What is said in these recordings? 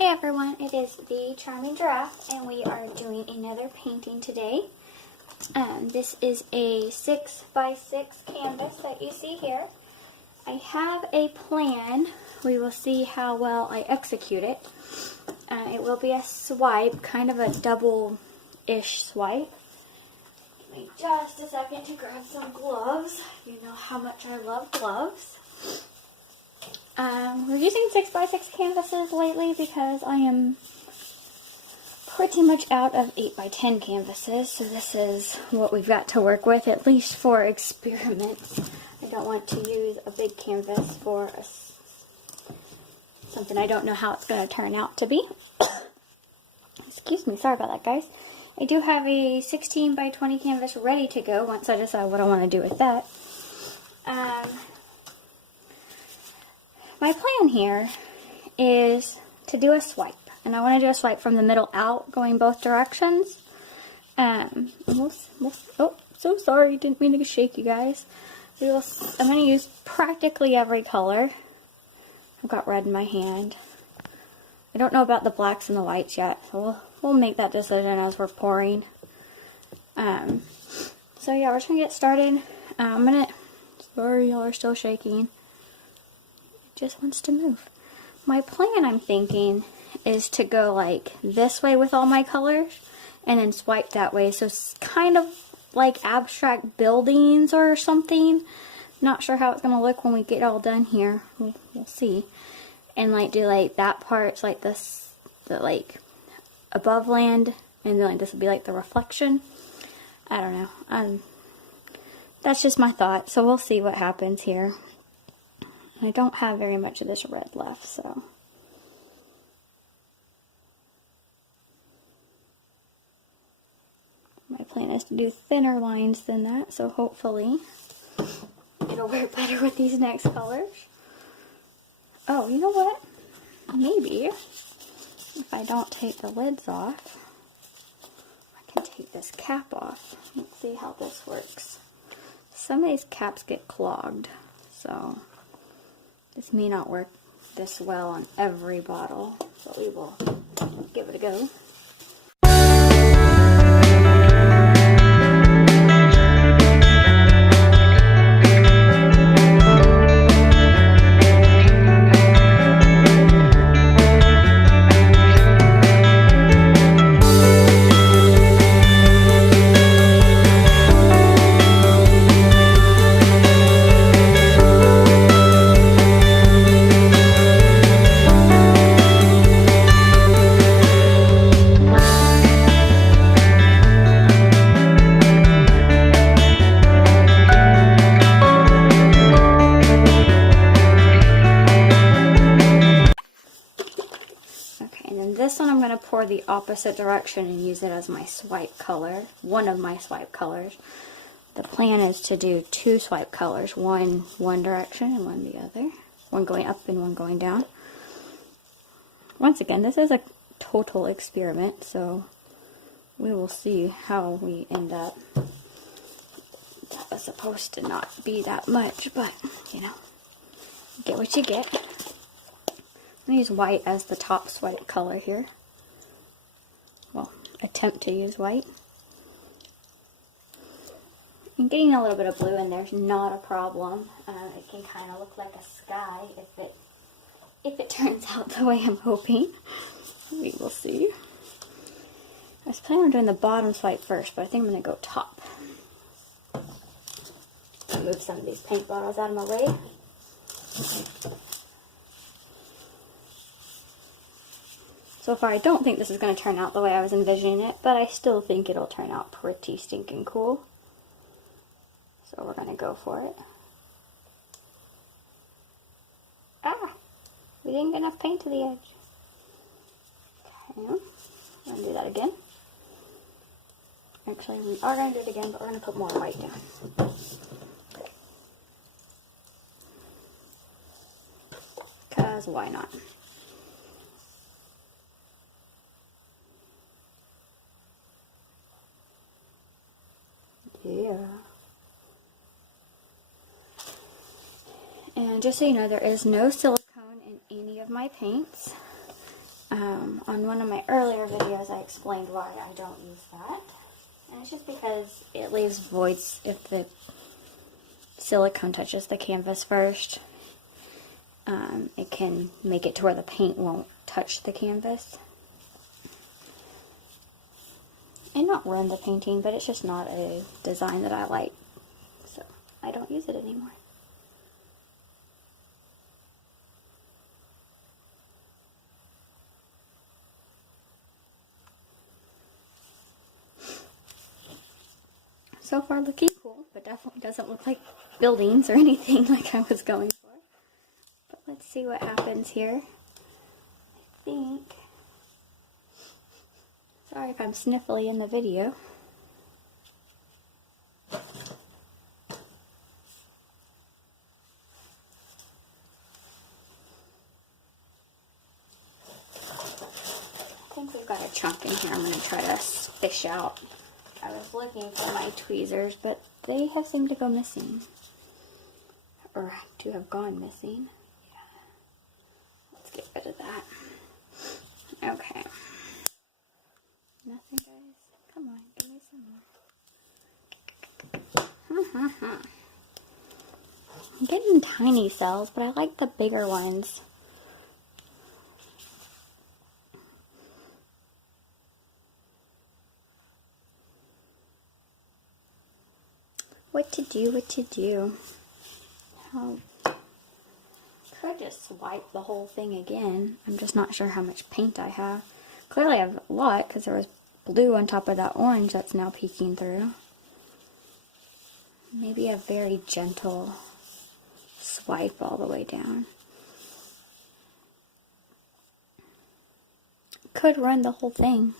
Hey everyone, it is the Charming Giraffe and we are doing another painting today. This is a 6x6 canvas that you see here. I have a plan. We will see how well I execute it. It will be a swipe, kind of a double-ish swipe. Give me just a second to grab some gloves. You know how much I love gloves. We're using 6x6 canvases lately because I am pretty much out of 8x10 canvases, so this is what we've got to work with, at least for experiments. I don't want to use a big canvas for something I don't know how it's going to turn out to be. Excuse me, sorry about that, guys. I do have a 16x20 canvas ready to go once I decide what I want to do with that. My plan here is to do a swipe, and I want to do a swipe from the middle out, going both directions. Oh, so sorry, didn't mean to shake you guys. I'm going to use practically every color. I've got red in my hand. I don't know about the blacks and the whites yet, so we'll make that decision as we're pouring. So yeah, we're just going to get started. Sorry, y'all are still shaking. Just wants to move. My plan, I'm thinking, is to go like this way with all my colors and then swipe that way. So it's kind of like abstract buildings or something. Not sure how it's going to look when we get all done here. We'll see. And like do like that part's like this, the like above land, and then like this will be like the reflection. I don't know. That's just my thought. So we'll see what happens here. I don't have very much of this red left, so. My plan is to do thinner lines than that, so hopefully it'll work better with these next colors. Oh, you know what? Maybe if I don't take the lids off, I can take this cap off. Let's see how this works. Some of these caps get clogged, so this may not work this well on every bottle, but we will give it a go. This one I'm going to pour the opposite direction and use it as my swipe color, one of my swipe colors. The plan is to do two swipe colors, one direction and one the other, one going up and one going down. Once again, this is a total experiment, so we will see how we end up. That was supposed to not be that much, but you know, get what you get. I'm going to use white as the top swipe color here. Well, attempt to use white. And getting a little bit of blue in there is not a problem. It can kind of look like a sky if it turns out the way I'm hoping. We will see. I was planning on doing the bottom swipe first, but I think I'm going to go top. I'll move some of these paint bottles out of my way. So far, I don't think this is going to turn out the way I was envisioning it, but I still think it'll turn out pretty stinking cool. So we're going to go for it. Ah! We didn't get enough paint to the edge. Okay, I'm going to do that again. Actually, we are going to do it again, but we're going to put more white down. Because why not? Yeah. And just so you know, there is no silicone in any of my paints. On one of my earlier videos, I explained why I don't use that. And it's just because it leaves voids if the silicone touches the canvas first. It can make it to where the paint won't touch the canvas. And not ruin the painting, but it's just not a design that I like. So I don't use it anymore. So far looking cool, but definitely doesn't look like buildings or anything like I was going for. But let's see what happens here. I think, sorry if I'm sniffly in the video. I think we've got a chunk in here I'm going to try to fish out. I was looking for my tweezers, but they have seemed to go missing. Or to have gone missing. Yeah. Let's get rid of that. Okay. Nothing, guys. Come on, give me some more. I'm getting tiny cells, but I like the bigger ones. What to do. Could just swipe the whole thing again. I'm just not sure how much paint I have. Clearly I have a lot because there was blue on top of that orange that's now peeking through. Maybe a very gentle swipe all the way down. Could run the whole thing.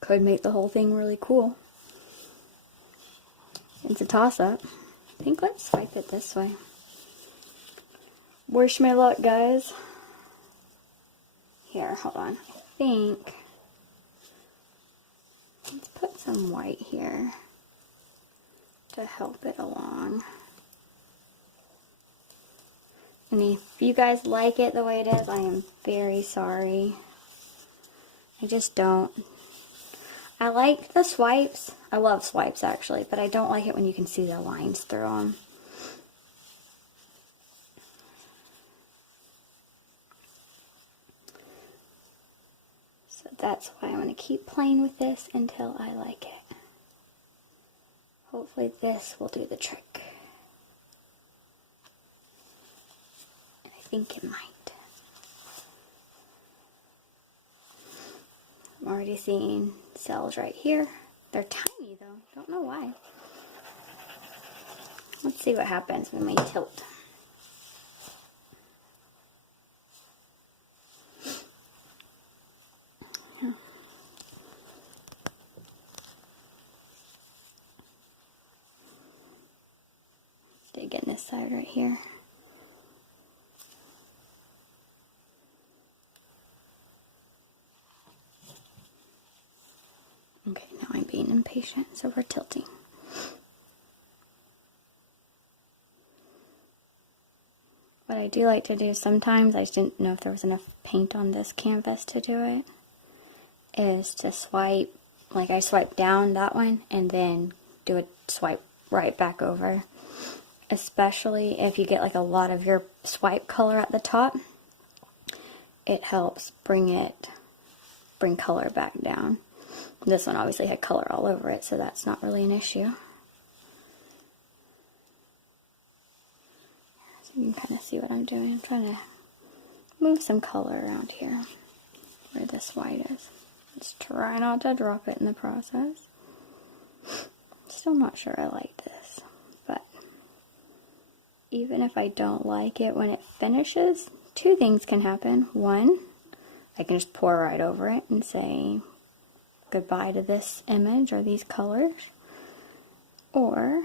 Could make the whole thing really cool. It's a toss-up. I think let's swipe it this way. Wish me luck, guys. Here, hold on. I think let's put some white here to help it along. And if you guys like it the way it is, I am very sorry. I just don't. I like the swipes. I love swipes actually, but I don't like it when you can see the lines through them. So that's why I'm going to keep playing with this until I like it. Hopefully this will do the trick. And I think it might. I'm already seeing cells right here. They're tiny though, don't know why. Let's see what happens when we tilt. Dig in this side right here. Okay, now I'm being impatient, so we're tilting. What I do like to do sometimes, I just didn't know if there was enough paint on this canvas to do it, is to swipe, like I swipe down that one, and then do a swipe right back over. Especially if you get like a lot of your swipe color at the top, it helps bring color back down. This one obviously had color all over it, so that's not really an issue. So you can kind of see what I'm doing. I'm trying to move some color around here where this white is. Just try not to drop it in the process. Still not sure I like this, but even if I don't like it when it finishes, two things can happen. One, I can just pour right over it and say goodbye to this image or these colors. Or,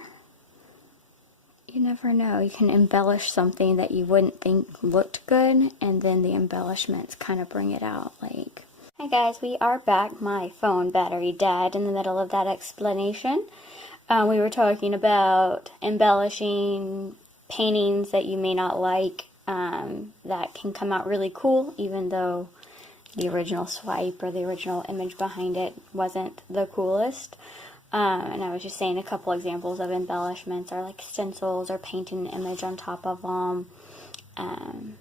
you never know, you can embellish something that you wouldn't think looked good, and then the embellishments kind of bring it out. Like, hi guys, we are back. My phone battery died in the middle of that explanation. We were talking about embellishing paintings that you may not like that can come out really cool, even though the original swipe or the original image behind it wasn't the coolest. And I was just saying a couple examples of embellishments are like stencils or painting an image on top of them.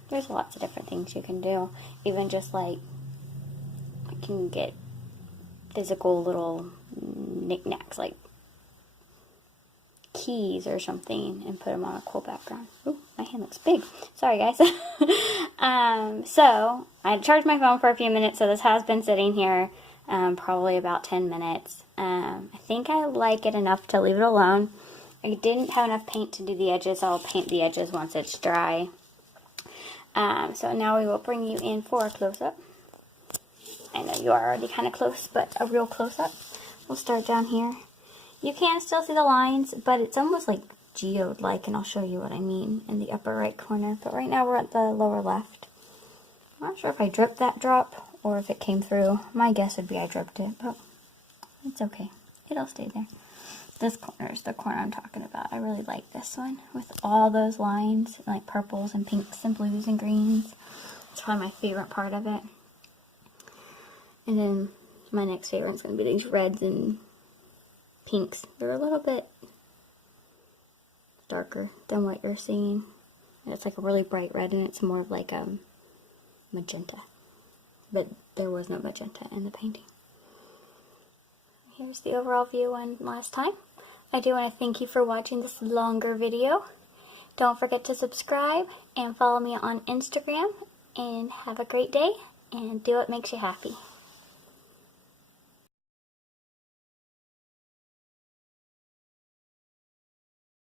There's lots of different things you can do. Even just like, you can get physical little knickknacks like keys or something and put them on a cool background. Ooh, my hand looks big. Sorry, guys. So I charged my phone for a few minutes, so this has been sitting here probably about 10 minutes. I think I like it enough to leave it alone. I didn't have enough paint to do the edges. I'll paint the edges once it's dry. So now we will bring you in for a close-up. I know you are already kind of close, but a real close-up. We'll start down here. You can still see the lines, but it's almost like geode-like, and I'll show you what I mean in the upper right corner. But right now we're at the lower left. I'm not sure if I dripped that drop or if it came through. My guess would be I dripped it, but it's okay. It'll stay there. This corner is the corner I'm talking about. I really like this one with all those lines, like purples and pinks and blues and greens. It's probably my favorite part of it. And then my next favorite is going to be these reds and pinks. They're a little bit darker than what you're seeing. And it's like a really bright red, and it's more of like magenta. But there was no magenta in the painting. Here's the overall view one last time. I do want to thank you for watching this longer video. Don't forget to subscribe and follow me on Instagram. And have a great day, and do what makes you happy.